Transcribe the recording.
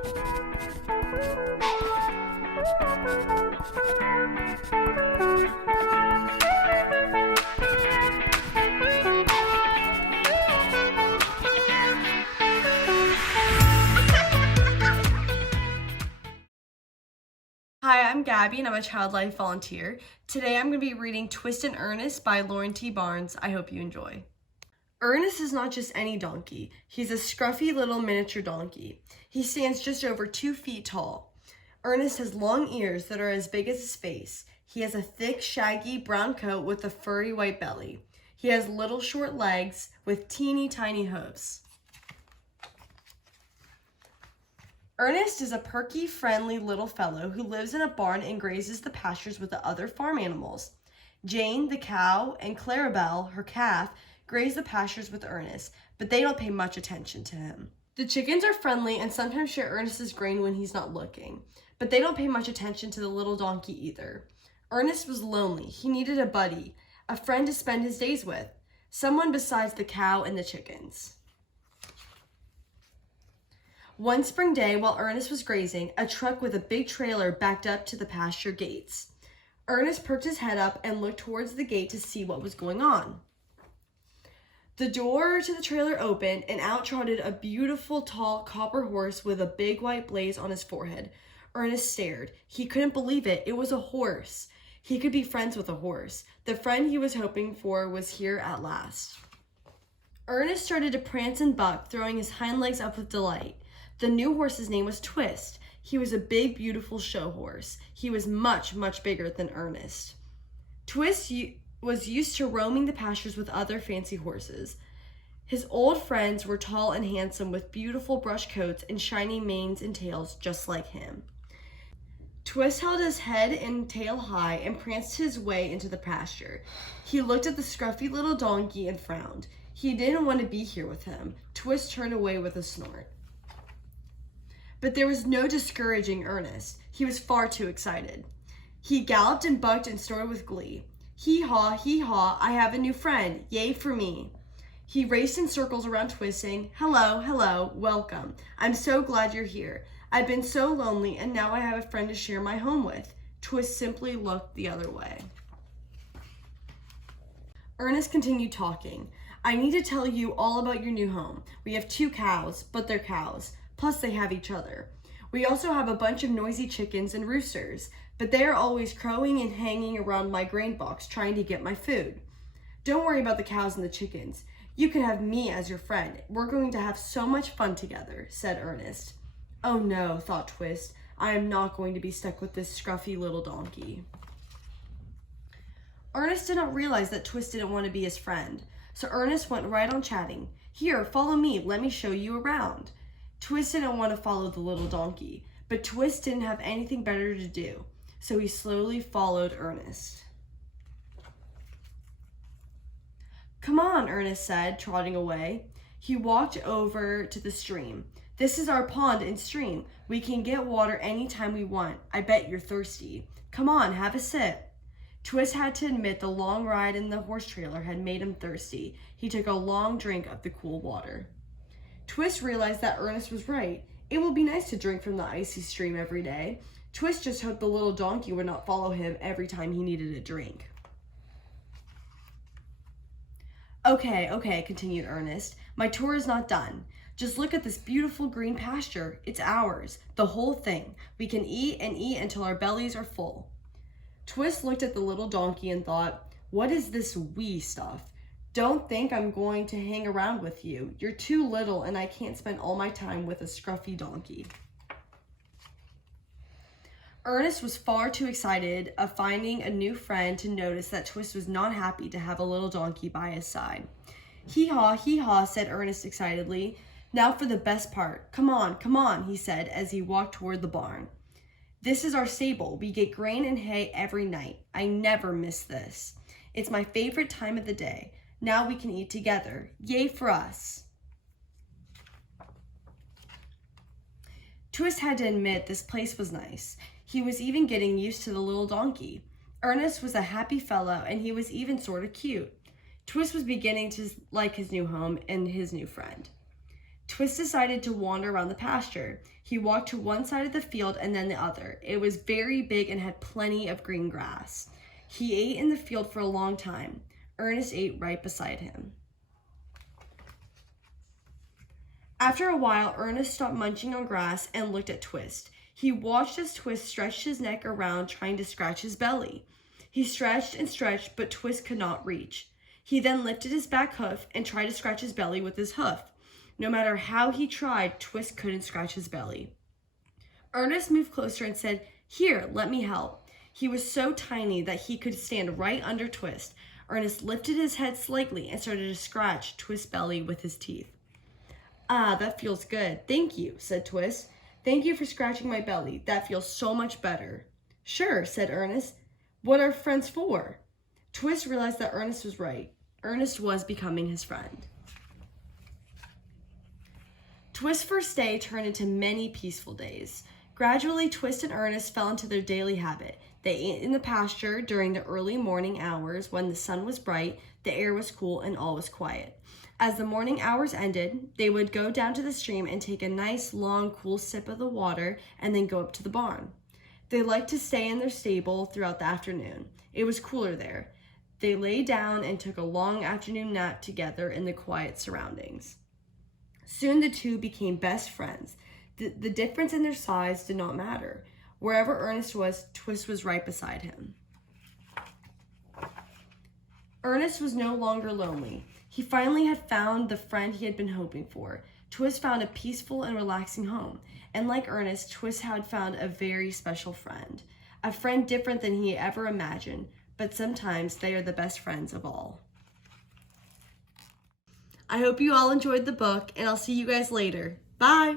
Hi, I'm Gabby and I'm a child life volunteer. Today I'm going to be reading Twist and Ernest by Lauren T. Barnes. I hope you enjoy. Ernest is not just any donkey. He's a scruffy little miniature donkey. He stands just over 2 feet tall. Ernest has long ears that are as big as his face. He has a thick, shaggy brown coat with a furry white belly. He has little short legs with teeny tiny hooves. Ernest is a perky, friendly little fellow who lives in a barn and grazes the pastures with the other farm animals. Jane, the cow, and Clarabelle, her calf, graze the pastures with Ernest, but they don't pay much attention to him. The chickens are friendly and sometimes share Ernest's grain when he's not looking, but they don't pay much attention to the little donkey either. Ernest was lonely. He needed a buddy, a friend to spend his days with, someone besides the cow and the chickens. One spring day, while Ernest was grazing, a truck with a big trailer backed up to the pasture gates. Ernest perked his head up and looked towards the gate to see what was going on. The door to the trailer opened, and out trotted a beautiful, tall, copper horse with a big white blaze on his forehead. Ernest stared. He couldn't believe it. It was a horse. He could be friends with a horse. The friend he was hoping for was here at last. Ernest started to prance and buck, throwing his hind legs up with delight. The new horse's name was Twist. He was a big, beautiful show horse. He was much, much bigger than Ernest. Twist was used to roaming the pastures with other fancy horses. His old friends were tall and handsome with beautiful brush coats and shiny manes and tails just like him. Twist held his head and tail high and pranced his way into the pasture. He looked at the scruffy little donkey and frowned. He didn't want to be here with him. Twist turned away with a snort. But there was no discouraging Ernest. He was far too excited. He galloped and bucked and snorted with glee. Hee-haw, I have a new friend. Yay for me. He raced in circles around Twist, saying, hello, hello, welcome. I'm so glad you're here. I've been so lonely, and now I have a friend to share my home with. Twist simply looked the other way. Ernest continued talking. I need to tell you all about your new home. We have 2 cows, but they're cows. Plus, they have each other. We also have a bunch of noisy chickens and roosters, but they are always crowing and hanging around my grain box trying to get my food. Don't worry about the cows and the chickens. You can have me as your friend. We're going to have so much fun together, said Ernest. Oh no, thought Twist. I am not going to be stuck with this scruffy little donkey. Ernest did not realize that Twist didn't want to be his friend, so Ernest went right on chatting. Here, follow me. Let me show you around. Twist didn't want to follow the little donkey, but Twist didn't have anything better to do, so he slowly followed Ernest. Come on, Ernest said, trotting away. He walked over to the stream. This is our pond and stream. We can get water anytime we want. I bet you're thirsty. Come on, have a sip. Twist had to admit the long ride in the horse trailer had made him thirsty. He took a long drink of the cool water. Twist realized that Ernest was right. It would be nice to drink from the icy stream every day. Twist just hoped the little donkey would not follow him every time he needed a drink. Okay, continued Ernest. My tour is not done. Just look at this beautiful green pasture. It's ours, the whole thing. We can eat and eat until our bellies are full. Twist looked at the little donkey and thought, what is this wee stuff? Don't think I'm going to hang around with you. You're too little and I can't spend all my time with a scruffy donkey. Ernest was far too excited of finding a new friend to notice that Twist was not happy to have a little donkey by his side. Hee-haw, said Ernest excitedly. Now for the best part. Come on, he said as he walked toward the barn. This is our stable. We get grain and hay every night. I never miss this. It's my favorite time of the day. Now we can eat together. Yay for us. Twist had to admit this place was nice. He was even getting used to the little donkey. Ernest was a happy fellow and he was even sort of cute. Twist was beginning to like his new home and his new friend. Twist decided to wander around the pasture. He walked to one side of the field and then the other. It was very big and had plenty of green grass. He ate in the field for a long time. Ernest ate right beside him. After a while, Ernest stopped munching on grass and looked at Twist. He watched as Twist stretched his neck around, trying to scratch his belly. He stretched and stretched, but Twist could not reach. He then lifted his back hoof and tried to scratch his belly with his hoof. No matter how he tried, Twist couldn't scratch his belly. Ernest moved closer and said, "Here, let me help." He was so tiny that he could stand right under Twist. Ernest lifted his head slightly and started to scratch Twist's belly with his teeth. "Ah, that feels good. Thank you," said Twist. "Thank you for scratching my belly. That feels so much better." "Sure," said Ernest. "What are friends for?" Twist realized that Ernest was right. Ernest was becoming his friend. Twist's first day turned into many peaceful days. Gradually, Twist and Ernest fell into their daily habit. They ate in the pasture during the early morning hours when the sun was bright, the air was cool, and all was quiet. As the morning hours ended, they would go down to the stream and take a nice, long, cool sip of the water and then go up to the barn. They liked to stay in their stable throughout the afternoon. It was cooler there. They lay down and took a long afternoon nap together in the quiet surroundings. Soon the two became best friends. The difference in their size did not matter. Wherever Ernest was, Twist was right beside him. Ernest was no longer lonely. He finally had found the friend he had been hoping for. Twist found a peaceful and relaxing home. And like Ernest, Twist had found a very special friend. A friend different than he ever imagined, but sometimes they are the best friends of all. I hope you all enjoyed the book, and I'll see you guys later. Bye!